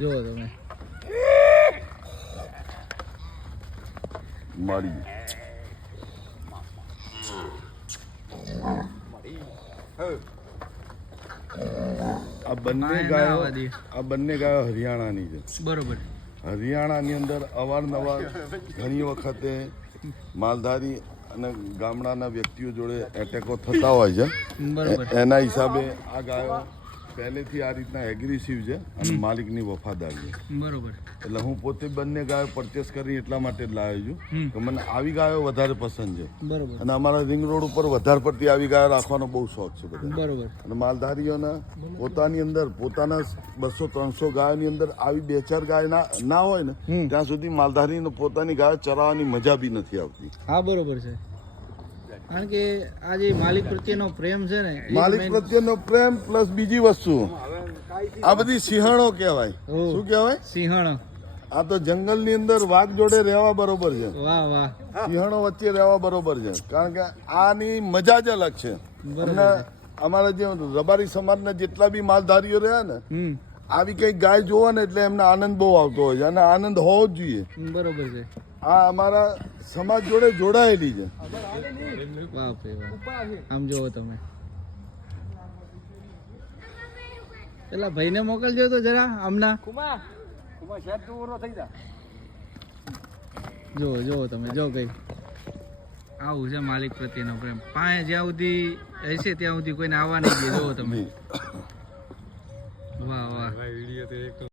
જો તમે મારી આ બંને ગાયો હરિયાણાની છે. બરોબર. હરિયાણાની અંદર અવારનવાર ઘણી વખતે માલધારી અને ગામડાના વ્યક્તિઓ જોડે એટેકો થતા હોય છે. બરોબર. એના હિસાબે આ ગાયો પહેલેથી આ રીતના એગ્રેસિવ છે અને માલિકની વફાદાર છે. બરોબર. એટલે હું પોતે બંને ગાયો પરચેસ કરી એટલા માટે જ લાવ્યો છું કે મને આવી ગાયો વધારે પસંદ છે. બરોબર. અને અમારા રિંગ રોડ ઉપર વધારે પડતી આવી ગાયો રાખવાનો બહુ શોખ છે બધા. બરોબર. અને માલધારીઓના પોતાની અંદર પોતાના 200-300 ગાયોની અંદર આવી 2-4 ગાય ના હોય ને ત્યાં સુધી માલધારીને પોતાની ગાયો ચરાવવાની મજા બી નથી આવતી. હા બરોબર છે. કારણ કે આ જે માલિક પ્રત્યેનો પ્રેમ છે ને, માલિક પ્રત્યેનો પ્રેમ પ્લસ બીજી વસ્તુ આ બધી સિંહણો કહેવાય. શું કહેવાય? સિંહણ. આ તો જંગલની અંદર વાઘ જોડે રહેવા બરોબર છે. વાહ વાહ. સિંહણો વચ્ચે રહેવા બરોબર છે. કારણ કે આની મજા જ અલગ છે. અને અમારા જે રબારી સમાજના જેટલા બી માલધારીઓ રહ્યા ને આવી કઈ ગાય જોવો ને એટલે એમને આનંદ બહુ આવતો હોય છે અને આનંદ હોવો જ જોઈએ. બરોબર છે. આ અમારા સમાજ જોડે જોડાયેલી છે. બાપરે બાપ. આમ જોવો તમે. પેલા ભાઈને મોકલજો તો જરા આમના. જો તમે જો કઈ આવું છે માલિક પ્રત્યેનો પ્રેમ. પાસે જ્યાં સુધી હશે ત્યાં સુધી કોઈને આવવા નહીં દે. જો તમે